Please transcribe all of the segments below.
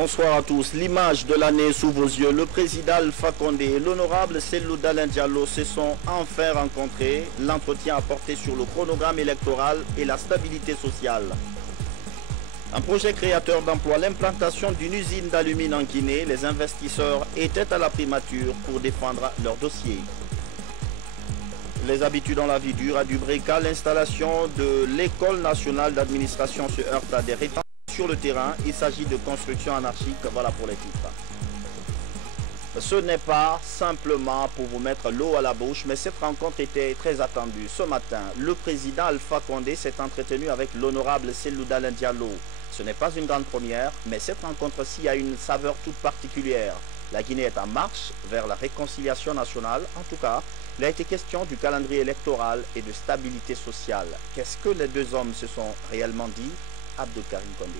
Bonsoir à tous. L'image de l'année sous vos yeux. Le président Alpha Condé et l'honorable Cellou Dalein Diallo se sont enfin rencontrés. L'entretien a porté sur le chronogramme électoral et la stabilité sociale. Un projet créateur d'emplois, l'implantation d'une usine d'alumine en Guinée. Les investisseurs étaient à la primature pour défendre leur dossier. Les habitudes dans la vie dure à Dubreka, l'installation de l'école nationale d'administration se heurte à des rétentions sur le terrain. Il s'agit de construction anarchique. Voilà pour les titres. Ce n'est pas simplement pour vous mettre l'eau à la bouche, mais cette rencontre était très attendue. Ce matin, le président Alpha Condé s'est entretenu avec l'honorable Cellou Dalein Diallo. Ce n'est pas une grande première, mais cette rencontre-ci a une saveur toute particulière. La Guinée est en marche vers la réconciliation nationale. En tout cas, il a été question du calendrier électoral et de stabilité sociale. Qu'est-ce que les deux hommes se sont réellement dit? Abdelkarim Condé.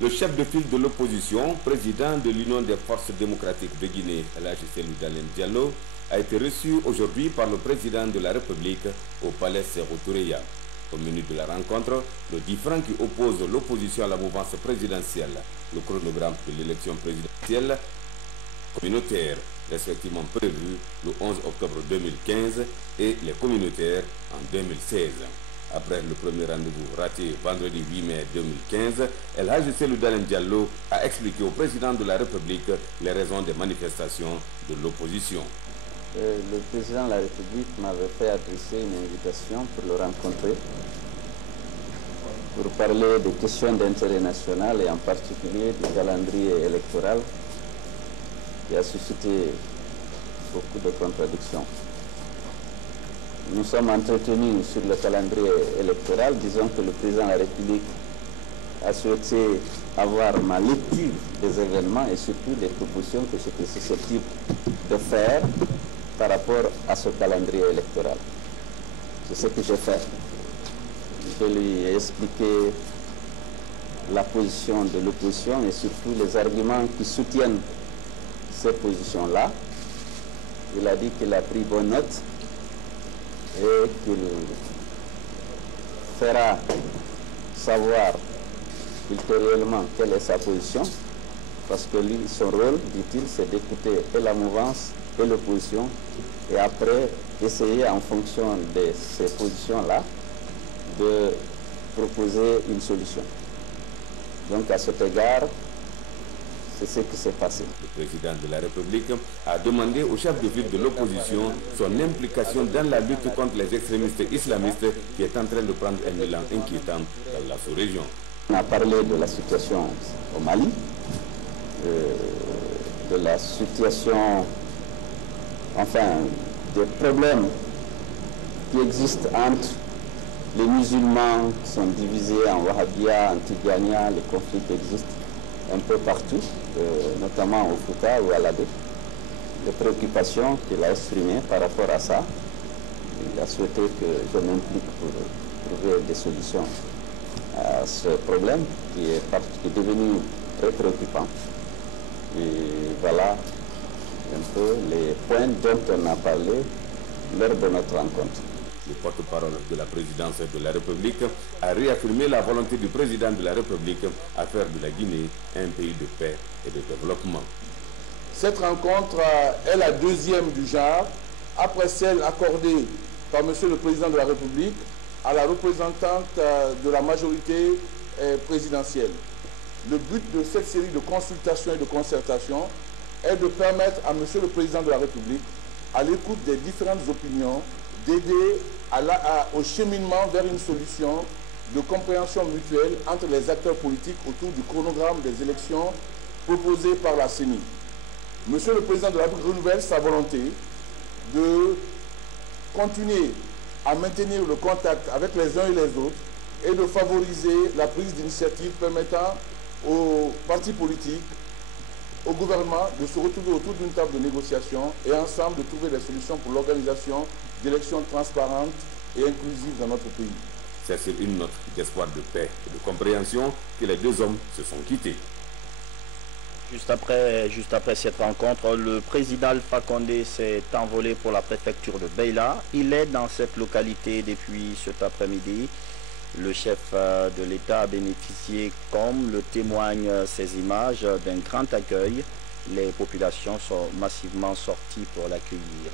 Le chef de file de l'opposition, président de l'Union des forces démocratiques de Guinée, Elhadji Cellou Dalein Diallo, a été reçu aujourd'hui par le président de la République au palais Sékou Toureya. Au menu de la rencontre, le différend qui oppose l'opposition à la mouvance présidentielle, le chronogramme de l'élection présidentielle communautaire, respectivement prévu le 11 octobre 2015 et les communautaires en 2016. Après le premier rendez-vous raté vendredi 8 mai 2015, Elhadji Cellou Dalein Diallo a expliqué au président de la République les raisons des manifestations de l'opposition. Le président de la République m'avait fait adresser une invitation pour le rencontrer, pour parler des questions d'intérêt national et en particulier du calendrier électoral qui a suscité beaucoup de contradictions. Nous sommes entretenus sur le calendrier électoral. Disons que le président de la République a souhaité avoir ma lecture des événements et surtout des propositions que j'étais susceptible de faire par rapport à ce calendrier électoral. C'est ce que j'ai fait. Je lui ai expliqué la position de l'opposition et surtout les arguments qui soutiennent ces positions-là. Il a dit qu'il a pris bonne note et qu'il fera savoir ultérieurement quelle est sa position, parce que lui, son rôle, dit-il, c'est d'écouter et la mouvance et l'opposition, et après essayer en fonction de ces positions-là de proposer une solution. Donc à cet égard, c'est ce qui s'est passé. Le président de la République a demandé au chef de file de l'opposition son implication dans la lutte contre les extrémistes islamistes qui est en train de prendre un élan inquiétant dans la sous-région. On a parlé de la situation au Mali, de la situation, enfin, des problèmes qui existent entre les musulmans qui sont divisés en Wahhabia, en Tigania, les conflits qui existent un peu partout, notamment au Fouta ou à l'Abbé. Les préoccupations qu'il a exprimées par rapport à ça, il a souhaité que je m'implique pour trouver des solutions à ce problème qui est devenu très préoccupant. Et voilà un peu les points dont on a parlé lors de notre rencontre. Le porte-parole de la présidence de la République a réaffirmé la volonté du président de la République à faire de la Guinée un pays de paix et de développement. Cette rencontre est la deuxième du genre, après celle accordée par M. le Président de la République à la représentante de la majorité présidentielle. Le but de cette série de consultations et de concertations est de permettre à M. le Président de la République, à l'écoute des différentes opinions, d'aider au cheminement vers une solution de compréhension mutuelle entre les acteurs politiques autour du chronogramme des élections proposé par la CENI. Monsieur le Président de la République renouvelle sa volonté de continuer à maintenir le contact avec les uns et les autres et de favoriser la prise d'initiatives permettant aux partis politiques, au gouvernement de se retrouver autour d'une table de négociation et ensemble de trouver des solutions pour l'organisation d'élections transparentes et inclusives dans notre pays. C'est sur une note d'espoir de paix et de compréhension que les deux hommes se sont quittés. Juste après cette rencontre, le président Alpha Condé s'est envolé pour la préfecture de Beila. Il est dans cette localité depuis cet après-midi. Le chef de l'État a bénéficié, comme le témoignent ces images, d'un grand accueil. Les populations sont massivement sorties pour l'accueillir.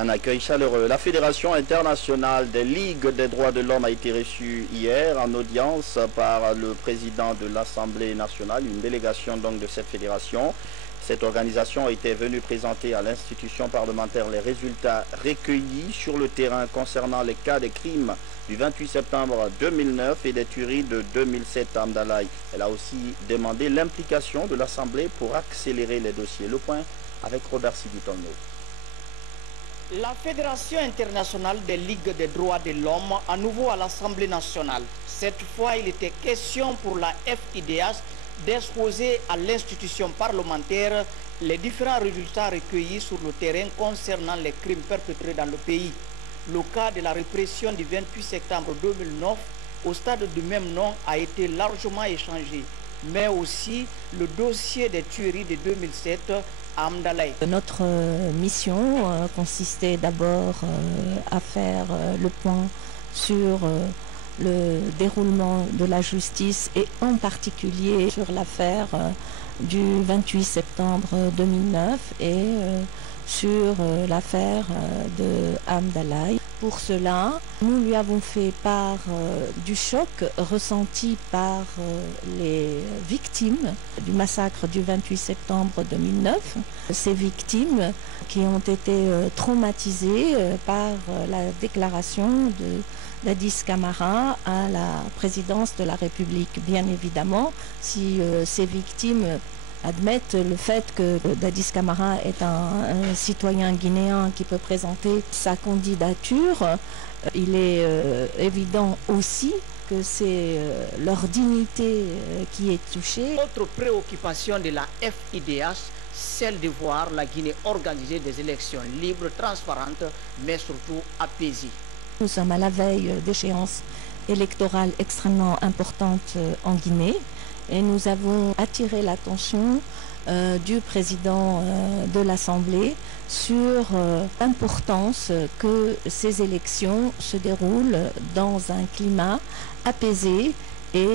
Un accueil chaleureux. La Fédération internationale des ligues des droits de l'homme a été reçue hier en audience par le président de l'Assemblée nationale, une délégation donc de cette fédération. Cette organisation était venue présenter à l'institution parlementaire les résultats recueillis sur le terrain concernant les cas des crimes du 28 septembre 2009 et des tueries de 2007 à Amdalaï. Elle a aussi demandé l'implication de l'Assemblée pour accélérer les dossiers. Le point avec Robert Sibitonno. La Fédération internationale des ligues des droits de l'homme à nouveau à l'Assemblée nationale. Cette fois, il était question pour la FIDH d'exposer à l'institution parlementaire les différents résultats recueillis sur le terrain concernant les crimes perpétrés dans le pays. Le cas de la répression du 28 septembre 2009 au stade du même nom a été largement échangé, mais aussi le dossier des tueries de 2007 à Amdalaï. Notre mission consistait d'abord à faire le point sur le déroulement de la justice et en particulier sur l'affaire du 28 septembre 2009 et sur l'affaire de Amdalaï. Pour cela, nous lui avons fait part du choc ressenti par les victimes du massacre du 28 septembre 2009. Ces victimes qui ont été traumatisées par la déclaration de Dadis Camara à la présidence de la République. Bien évidemment, si ces victimes admettent le fait que Dadis Camara est un citoyen guinéen qui peut présenter sa candidature, il est évident aussi que c'est leur dignité qui est touchée. Autre préoccupation de la FIDH, celle de voir la Guinée organiser des élections libres, transparentes, mais surtout apaisées. Nous sommes à la veille d'échéances électorales extrêmement importantes en Guinée. Et nous avons attiré l'attention du président de l'Assemblée sur l'importance que ces élections se déroulent dans un climat apaisé et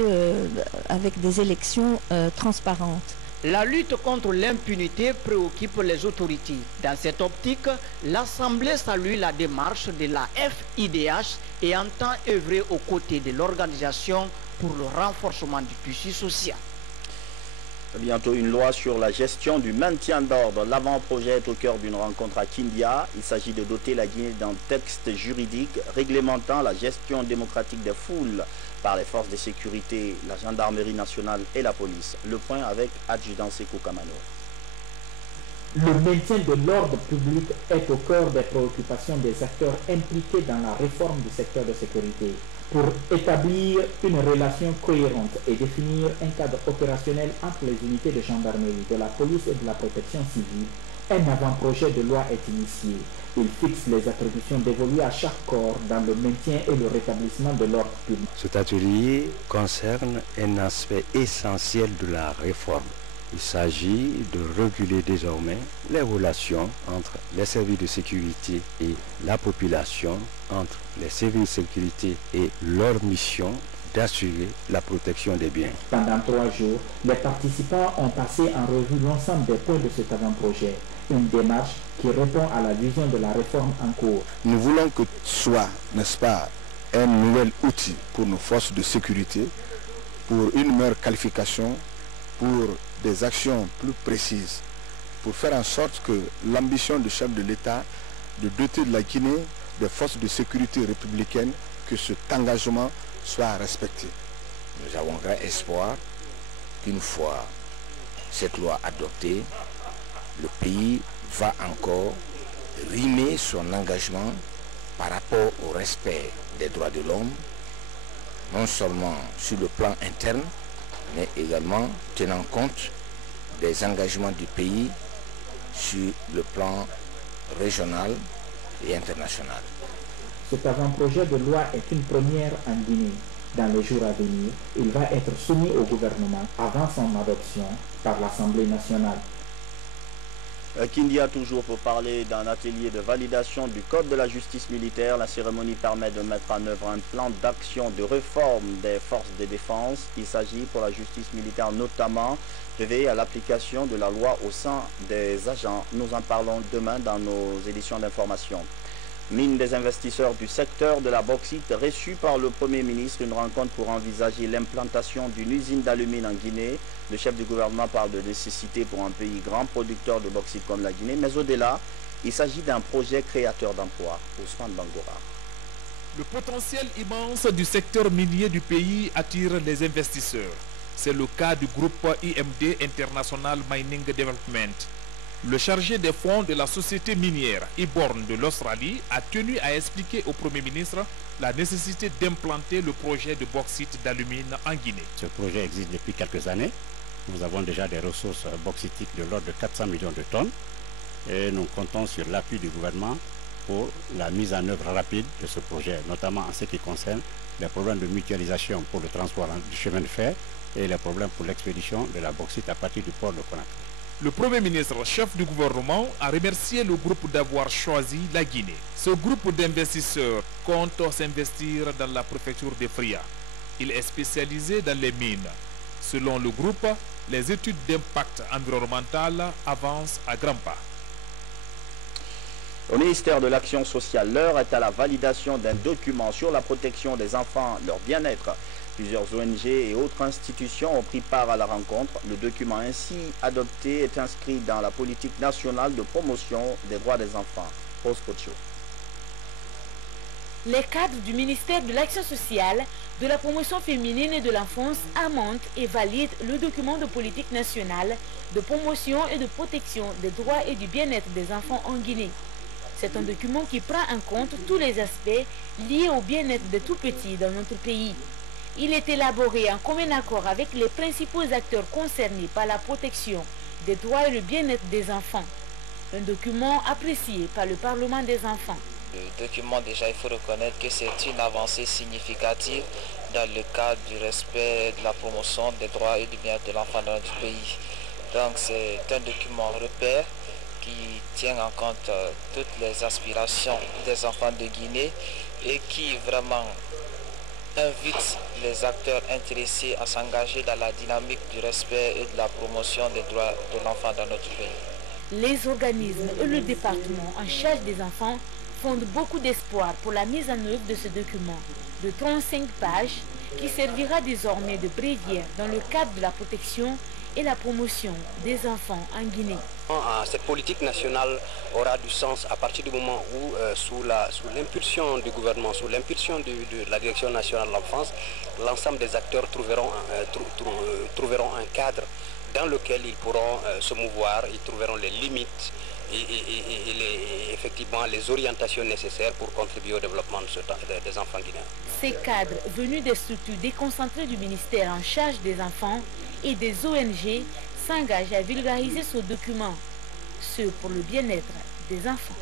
avec des élections transparentes. La lutte contre l'impunité préoccupe les autorités. Dans cette optique, l'Assemblée salue la démarche de la FIDH et entend œuvrer aux côtés de l'organisation pour le renforcement du tissu social. Bientôt une loi sur la gestion du maintien d'ordre. L'avant-projet est au cœur d'une rencontre à Kindia. Il s'agit de doter la Guinée d'un texte juridique réglementant la gestion démocratique des foules par les forces de sécurité, la gendarmerie nationale et la police. Le point avec adjudant Sekou Kamano. Le maintien de l'ordre public est au cœur des préoccupations des acteurs impliqués dans la réforme du secteur de sécurité. Pour établir une relation cohérente et définir un cadre opérationnel entre les unités de gendarmerie, de la police et de la protection civile, un avant-projet de loi est initié. Il fixe les attributions dévolues à chaque corps dans le maintien et le rétablissement de l'ordre public. Cet atelier concerne un aspect essentiel de la réforme. Il s'agit de réguler désormais les relations entre les services de sécurité et la population, entre les services de sécurité et leur mission d'assurer la protection des biens. Pendant 3 jours, les participants ont passé en revue l'ensemble des points de cet avant-projet. Une démarche qui répond à la vision de la réforme en cours. Nous voulons que soit, n'est-ce pas, un nouvel outil pour nos forces de sécurité pour une meilleure qualification, pour des actions plus précises, pour faire en sorte que l'ambition du chef de l'État de doter de la Guinée des forces de sécurité républicaines, que cet engagement soit respecté. Nous avons grand espoir qu'une fois cette loi adoptée, le pays va encore rimer son engagement par rapport au respect des droits de l'homme, non seulement sur le plan interne, mais également tenant compte des engagements du pays sur le plan régional et international. Cet avant-projet de loi est une première en Guinée. Dans les jours à venir, il va être soumis au gouvernement avant son adoption par l'Assemblée nationale. Kindia toujours pour parler d'un atelier de validation du Code de la justice militaire. La cérémonie permet de mettre en œuvre un plan d'action de réforme des forces de défense. Il s'agit pour la justice militaire notamment de veiller à l'application de la loi au sein des agents. Nous en parlons demain dans nos éditions d'information. Mine des investisseurs du secteur de la bauxite reçue par le Premier ministre, une rencontre pour envisager l'implantation d'une usine d'alumine en Guinée. Le chef du gouvernement parle de nécessité pour un pays grand producteur de bauxite comme la Guinée, mais au-delà, il s'agit d'un projet créateur d'emplois. Ousmane Bangora. Le potentiel immense du secteur minier du pays attire les investisseurs. C'est le cas du groupe IMD International Mining Development. Le chargé des fonds de la société minière Iborn de l'Australie a tenu à expliquer au Premier ministre la nécessité d'implanter le projet de bauxite d'alumine en Guinée. Ce projet existe depuis quelques années. Nous avons déjà des ressources bauxitiques de l'ordre de 400 millions de tonnes et nous comptons sur l'appui du gouvernement pour la mise en œuvre rapide de ce projet, notamment en ce qui concerne les problèmes de mutualisation pour le transport du chemin de fer et les problèmes pour l'expédition de la bauxite à partir du port de Conakry. Le Premier ministre, chef du gouvernement, a remercié le groupe d'avoir choisi la Guinée. Ce groupe d'investisseurs compte s'investir dans la préfecture de Fria. Il est spécialisé dans les mines. Selon le groupe, les études d'impact environnemental avancent à grands pas. Au ministère de l'Action sociale, l'heure est à la validation d'un document sur la protection des enfants, leur bien-être. Plusieurs ONG et autres institutions ont pris part à la rencontre. Le document ainsi adopté est inscrit dans la politique nationale de promotion des droits des enfants. Rose Pocho. Les cadres du ministère de l'Action sociale, de la promotion féminine et de l'enfance amendent et valident le document de politique nationale de promotion et de protection des droits et du bien-être des enfants en Guinée. C'est un document qui prend en compte tous les aspects liés au bien-être des tout-petits dans notre pays. Il est élaboré en commun accord avec les principaux acteurs concernés par la protection des droits et le bien-être des enfants. Un document apprécié par le Parlement des enfants. Le document, déjà, il faut reconnaître que c'est une avancée significative dans le cadre du respect de la promotion des droits et du bien-être de l'enfant dans notre pays. Donc c'est un document repère qui tient en compte toutes les aspirations des enfants de Guinée et qui vraiment invite les acteurs intéressés à s'engager dans la dynamique du respect et de la promotion des droits de l'enfant dans notre pays. Les organismes et le département en charge des enfants fondent beaucoup d'espoir pour la mise en œuvre de ce document de 35 pages qui servira désormais de bréviaire dans le cadre de la protection et la promotion des enfants en Guinée. Cette politique nationale aura du sens à partir du moment où, sous l'impulsion du gouvernement, sous l'impulsion de la Direction nationale de l'enfance, l'ensemble des acteurs trouveront un cadre dans lequel ils pourront se mouvoir, ils trouveront les limites et effectivement les orientations nécessaires pour contribuer au développement des enfants guinéens. Ces cadres venus des structures déconcentrées du ministère en charge des enfants et des ONG s'engagent à vulgariser ce document, ce pour le bien-être des enfants.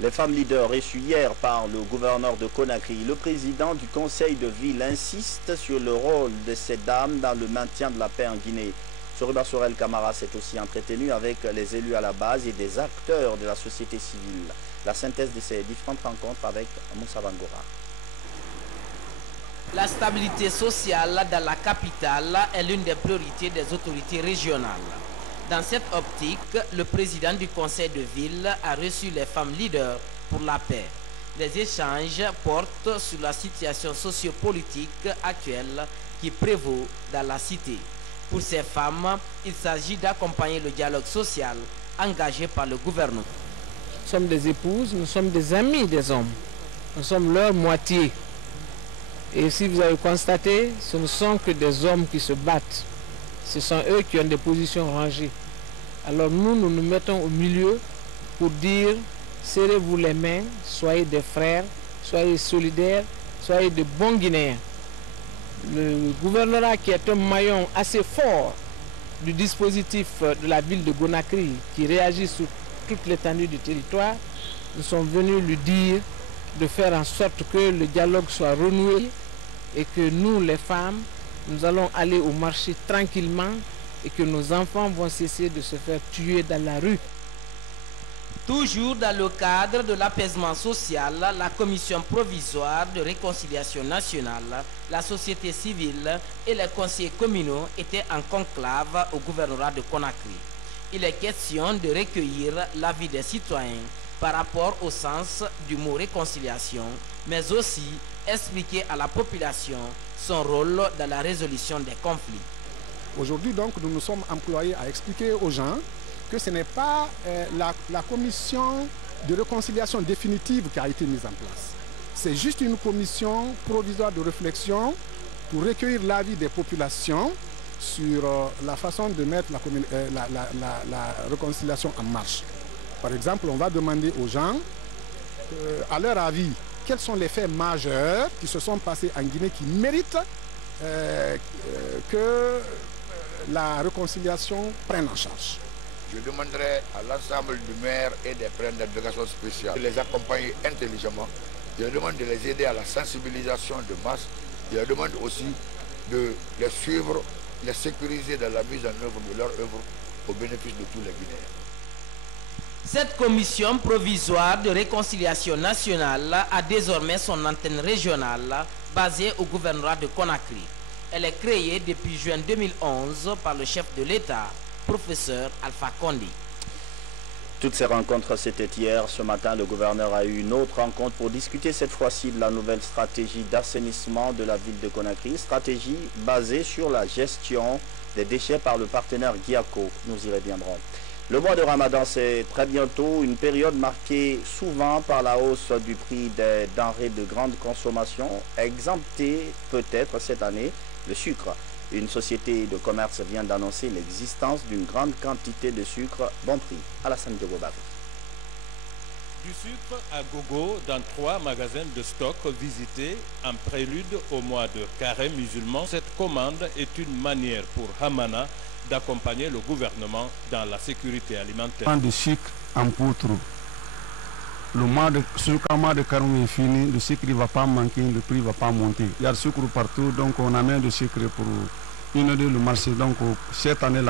Les femmes leaders reçues hier par le gouverneur de Conakry, le président du conseil de ville insiste sur le rôle de ces dames dans le maintien de la paix en Guinée. Soriba Sorel Camara s'est aussi entretenu avec les élus à la base et des acteurs de la société civile. La synthèse de ces différentes rencontres avec Moussa Bangora. La stabilité sociale dans la capitale est l'une des priorités des autorités régionales. Dans cette optique, le président du conseil de ville a reçu les femmes leaders pour la paix. Les échanges portent sur la situation sociopolitique actuelle qui prévaut dans la cité. Pour ces femmes, il s'agit d'accompagner le dialogue social engagé par le gouvernement. Nous sommes des épouses, nous sommes des amis des hommes. Nous sommes leur moitié. Et si vous avez constaté, ce ne sont que des hommes qui se battent. Ce sont eux qui ont des positions rangées. Alors nous nous mettons au milieu pour dire, serrez-vous les mains, soyez des frères, soyez solidaires, soyez de bons Guinéens. Le gouvernorat, qui est un maillon assez fort du dispositif de la ville de Conakry, qui réagit sur toute l'étendue du territoire, nous sommes venus lui dire de faire en sorte que le dialogue soit renoué et que nous, les femmes, nous allons aller au marché tranquillement et que nos enfants vont cesser de se faire tuer dans la rue. Toujours dans le cadre de l'apaisement social, la commission provisoire de réconciliation nationale, la société civile et les conseillers communaux étaient en conclave au gouvernorat de Conakry. Il est question de recueillir l'avis des citoyens par rapport au sens du mot réconciliation, mais aussi expliquer à la population son rôle dans la résolution des conflits. Aujourd'hui, donc, nous nous sommes employés à expliquer aux gens que ce n'est pas la commission de réconciliation définitive qui a été mise en place. C'est juste une commission provisoire de réflexion pour recueillir l'avis des populations sur la façon de mettre la réconciliation en marche. Par exemple, on va demander aux gens, à leur avis, quels sont les faits majeurs qui se sont passés en Guinée qui méritent que la réconciliation prenne en charge. Je demanderai à l'ensemble du maire et des présidents de délégation spéciale de les accompagner intelligemment. Je demande de les aider à la sensibilisation de masse. Je demande aussi de les suivre, les sécuriser dans la mise en œuvre de leur œuvre au bénéfice de tous les Guinéens. Cette commission provisoire de réconciliation nationale a désormais son antenne régionale basée au gouvernorat de Conakry. Elle est créée depuis juin 2011 par le chef de l'État, professeur Alpha Condé. Toutes ces rencontres, c'était hier. Ce matin, le gouverneur a eu une autre rencontre pour discuter cette fois-ci de la nouvelle stratégie d'assainissement de la ville de Conakry. Stratégie basée sur la gestion des déchets par le partenaire Guiaco. Nous y reviendrons. Le mois de Ramadan, c'est très bientôt une période marquée souvent par la hausse du prix des denrées de grande consommation, exemptée peut-être cette année le sucre. Une société de commerce vient d'annoncer l'existence d'une grande quantité de sucre bon prix. Alassane Diogoba. Du sucre à gogo dans 3 magasins de stock visités en prélude au mois de carême musulman. Cette commande est une manière pour Hamana d'accompagner le gouvernement dans la sécurité alimentaire. De sucre en poutre. Le mois de carême est fini, le sucre ne va pas manquer, le prix ne va pas monter. Il y a du sucre partout, donc on amène du sucre pour inonder le marché. Donc cette année,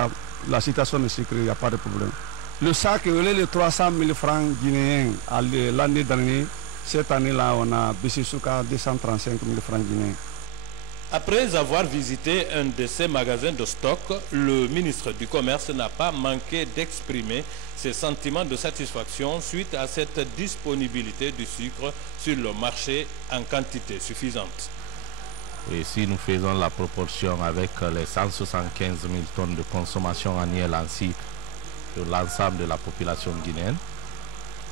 la situation de sucre, il n'y a pas de problème. Le sac, au lieu de 300 000 francs guinéens l'année dernière, cette année-là, on a baissé jusqu'à 235 000 francs guinéens. Après avoir visité un de ces magasins de stock, le ministre du Commerce n'a pas manqué d'exprimer ses sentiments de satisfaction suite à cette disponibilité du sucre sur le marché en quantité suffisante. Et si nous faisons la proportion avec les 175 000 tonnes de consommation annuelle en sucre de l'ensemble de la population guinéenne,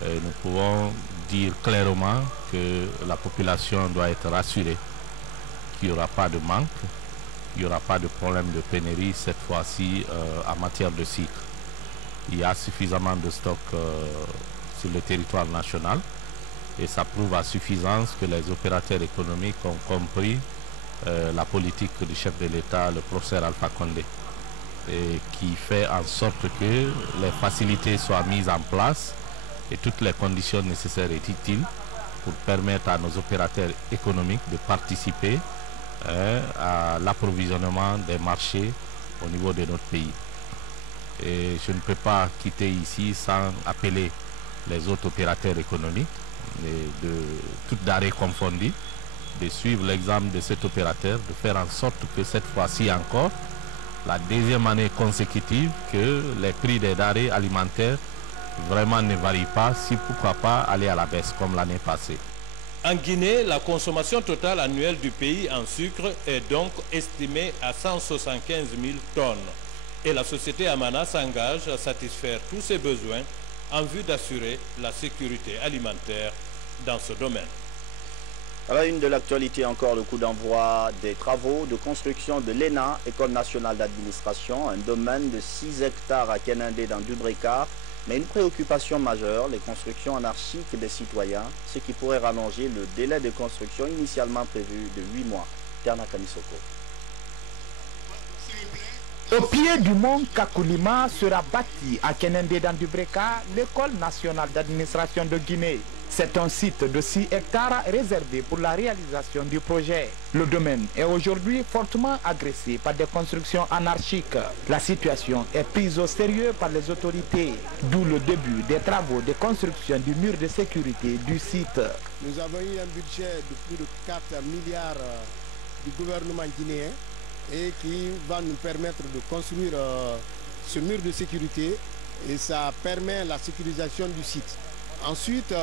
nous pouvons dire clairement que la population doit être rassurée. Il n'y aura pas de manque, il n'y aura pas de problème de pénurie cette fois-ci en matière de sucre. Il y a suffisamment de stock sur le territoire national et ça prouve à suffisance que les opérateurs économiques ont compris la politique du chef de l'État, le professeur Alpha Condé, et qui fait en sorte que les facilités soient mises en place et toutes les conditions nécessaires et utiles pour permettre à nos opérateurs économiques de participer à l'approvisionnement des marchés au niveau de notre pays. Et je ne peux pas quitter ici sans appeler les autres opérateurs économiques, de toutes denrées confondues, de suivre l'exemple de cet opérateur, de faire en sorte que cette fois-ci encore, la deuxième année consécutive, que les prix des denrées alimentaires vraiment ne varient pas, si pourquoi pas aller à la baisse comme l'année passée. En Guinée, la consommation totale annuelle du pays en sucre est donc estimée à 175 000 tonnes. Et la société Amana s'engage à satisfaire tous ses besoins en vue d'assurer la sécurité alimentaire dans ce domaine. À la une de l'actualité, encore le coup d'envoi des travaux de construction de l'ENA, École nationale d'administration, un domaine de 6 hectares à Kenindé dans Dubreka, mais une préoccupation majeure, les constructions anarchiques des citoyens, ce qui pourrait rallonger le délai de construction initialement prévu de 8 mois. Terna Kamisoko. Au pied du mont Kakulima sera bâti à Kenindé dans Dubreka l'école nationale d'administration de Guinée. C'est un site de 6 hectares réservé pour la réalisation du projet. Le domaine est aujourd'hui fortement agressé par des constructions anarchiques. La situation est prise au sérieux par les autorités, d'où le début des travaux de construction du mur de sécurité du site. Nous avons eu un budget de plus de 4 milliards du gouvernement guinéen et qui va nous permettre de construire ce mur de sécurité et ça permet la sécurisation du site. Ensuite,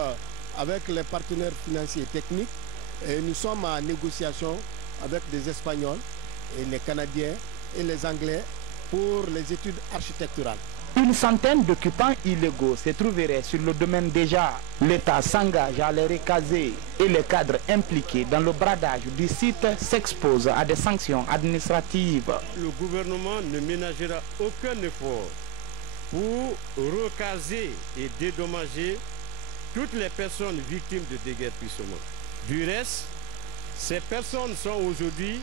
avec les partenaires financiers et techniques, nous sommes en négociation avec des Espagnols, et les Canadiens et les Anglais pour les études architecturales. Une centaine d'occupants illégaux se trouveraient sur le domaine déjà. L'État s'engage à les recaser et les cadres impliqués dans le bradage du site s'exposent à des sanctions administratives. Le gouvernement ne ménagera aucun effort pour recaser et dédommager toutes les personnes victimes de déguerpissement. Du reste, ces personnes sont aujourd'hui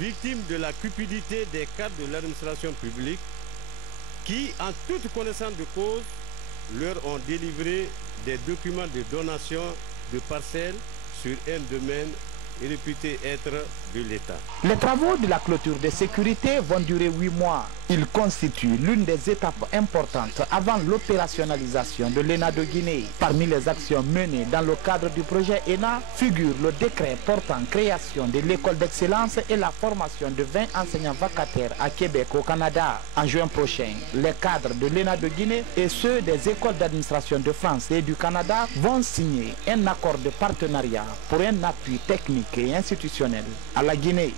victimes de la cupidité des cadres de l'administration publique qui, en toute connaissance de cause, leur ont délivré des documents de donation de parcelles sur un domaine réputé être de l'État. Les travaux de la clôture de sécurité vont durer 8 mois. Ils constituent l'une des étapes importantes avant l'opérationnalisation de l'ENA de Guinée. Parmi les actions menées dans le cadre du projet ENA figure le décret portant création de l'école d'excellence et la formation de 20 enseignants vacataires à Québec au Canada. En juin prochain, les cadres de l'ENA de Guinée et ceux des écoles d'administration de France et du Canada vont signer un accord de partenariat pour un appui technique et institutionnel à la Guinée.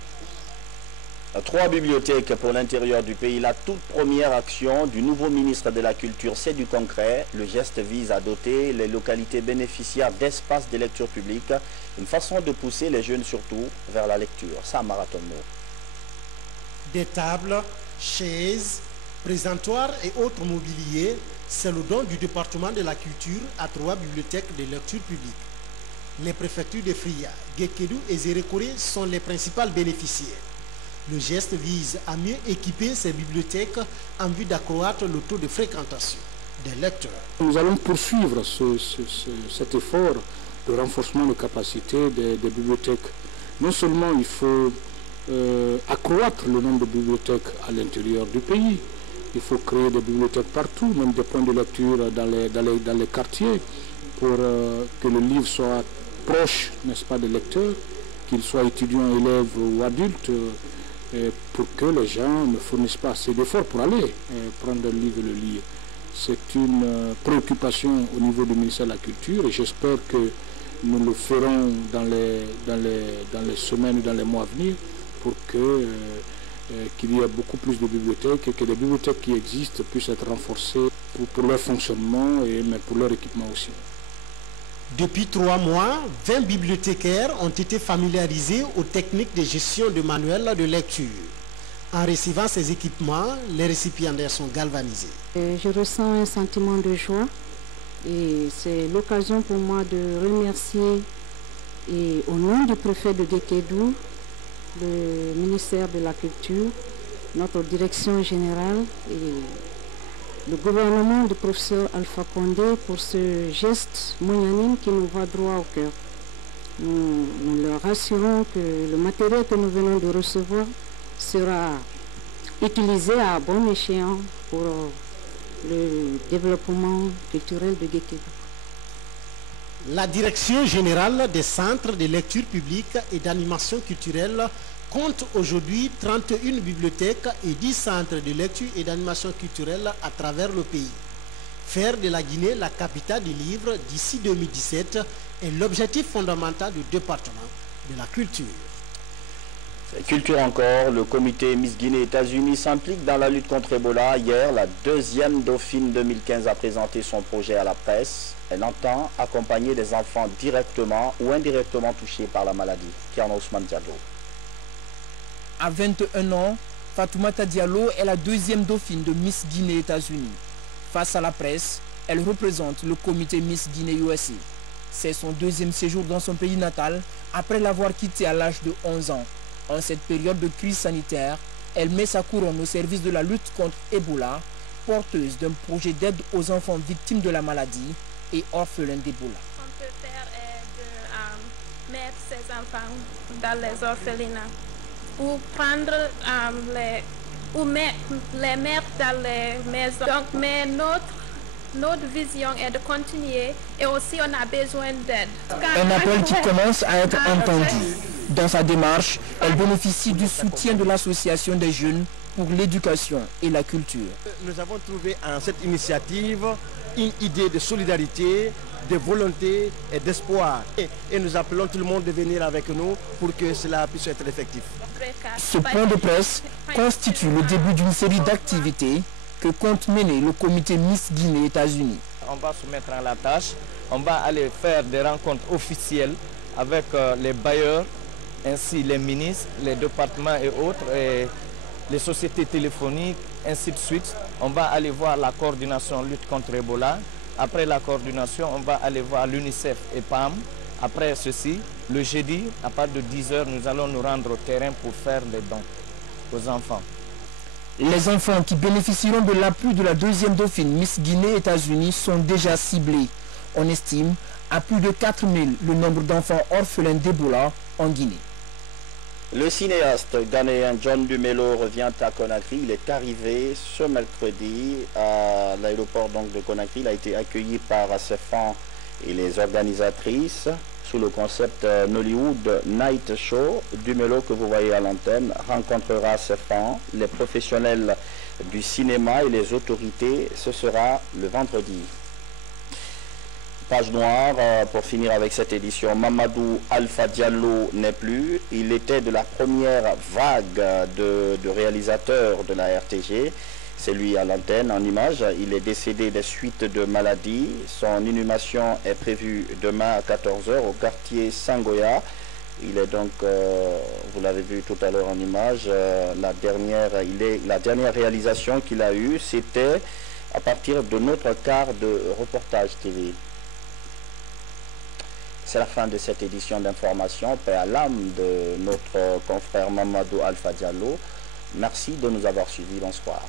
3 bibliothèques pour l'intérieur du pays. La toute première action du nouveau ministre de la Culture, c'est du concret. Le geste vise à doter les localités bénéficiaires d'espaces de lecture publique, une façon de pousser les jeunes surtout vers la lecture. Ça, marathon. Des tables, chaises, présentoirs et autres mobiliers, c'est le don du département de la culture à 3 bibliothèques de lecture publique. Les préfectures de Fria, Guékédou et Zérékoré sont les principales bénéficiaires. Le geste vise à mieux équiper ces bibliothèques en vue d'accroître le taux de fréquentation des lecteurs. Nous allons poursuivre cet effort de renforcement de capacité des bibliothèques. Non seulement il faut accroître le nombre de bibliothèques à l'intérieur du pays, il faut créer des bibliothèques partout, même des points de lecture dans les quartiers, pour que le livre soit proche, n'est-ce pas, des lecteurs, qu'ils soient étudiants, élèves ou adultes, pour que les gens ne fournissent pas assez d'efforts pour aller prendre un livre et le lire. C'est une préoccupation au niveau du ministère de la Culture et j'espère que nous le ferons dans les semaines ou dans les mois à venir pour qu'il y ait beaucoup plus de bibliothèques et que les bibliothèques qui existent puissent être renforcées pour leur fonctionnement mais pour leur équipement aussi. Depuis 3 mois, 20 bibliothécaires ont été familiarisés aux techniques de gestion de manuels de lecture. En recevant ces équipements, les récipiendaires sont galvanisés. Je ressens un sentiment de joie et c'est l'occasion pour moi de remercier et au nom du préfet de Guékédou, le ministère de la Culture, notre direction générale et le gouvernement du professeur Alpha Condé pour ce geste moyenime qui nous va droit au cœur. Nous leur rassurons que le matériel que nous venons de recevoir sera utilisé à bon escient pour le développement culturel de Guékédou. La direction générale des centres de lecture publique et d'animation culturelle compte aujourd'hui 31 bibliothèques et 10 centres de lecture et d'animation culturelle à travers le pays. Faire de la Guinée la capitale du livre d'ici 2017 est l'objectif fondamental du département de la culture. Culture encore, le comité Miss Guinée États-Unis s'implique dans la lutte contre Ebola. Hier, la deuxième dauphine 2015 a présenté son projet à la presse. Elle entend accompagner des enfants directement ou indirectement touchés par la maladie. Kiana Ousmane Diallo. À 21 ans, Fatoumata Diallo est la deuxième dauphine de Miss Guinée États-Unis. Face à la presse, elle représente le comité Miss Guinée USA. C'est son deuxième séjour dans son pays natal après l'avoir quitté à l'âge de 11 ans. En cette période de crise sanitaire, elle met sa couronne au service de la lutte contre Ebola, porteuse d'un projet d'aide aux enfants victimes de la maladie et orphelins d'Ebola. On peut faire de mettre ces enfants dans les orphelinats ou prendre les mettre dans les maisons. Donc, mais notre vision est de continuer et aussi on a besoin d'aide. Un appel qui commence à être entendu. Dans sa démarche, elle bénéficie du soutien de l'Association des jeunes pour l'éducation et la culture. Nous avons trouvé en cette initiative une idée de solidarité, de volonté et d'espoir. Et nous appelons tout le monde de venir avec nous pour que cela puisse être effectif. Ce point de presse constitue le début d'une série d'activités que compte mener le comité Miss Guinée États-Unis. On va se mettre à la tâche, on va aller faire des rencontres officielles avec les bailleurs, ainsi les ministres, les départements et autres, et les sociétés téléphoniques, ainsi de suite. On va aller voir la coordination lutte contre Ebola. Après la coordination, on va aller voir l'UNICEF et PAM. Après ceci, le jeudi, à partir de 10 h, nous allons nous rendre au terrain pour faire des dons aux enfants. Les enfants qui bénéficieront de l'appui de la deuxième dauphine Miss Guinée États-Unis sont déjà ciblés. On estime à plus de 4000 le nombre d'enfants orphelins d'Ebola en Guinée. Le cinéaste ghanéen John Dumelo revient à Conakry. Il est arrivé ce mercredi à l'aéroport de Conakry. Il a été accueilli par Sefan et les organisatrices sous le concept Nollywood Night Show. Dumelo, que vous voyez à l'antenne, rencontrera Sefan, les professionnels du cinéma et les autorités. Ce sera le vendredi. Page noire, pour finir avec cette édition, Mamadou Alpha Diallo n'est plus. Il était de la première vague de réalisateurs de la RTG. C'est lui à l'antenne en image. Il est décédé des suites de maladies. Son inhumation est prévue demain à 14 h au quartier Sangoya. Il est donc, vous l'avez vu tout à l'heure en image, la dernière réalisation qu'il a eue, c'était à partir de notre quart de reportage TV. C'est la fin de cette édition d'information. Paix à l'âme de notre confrère Mamadou Alpha Diallo. Merci de nous avoir suivis. Bonsoir.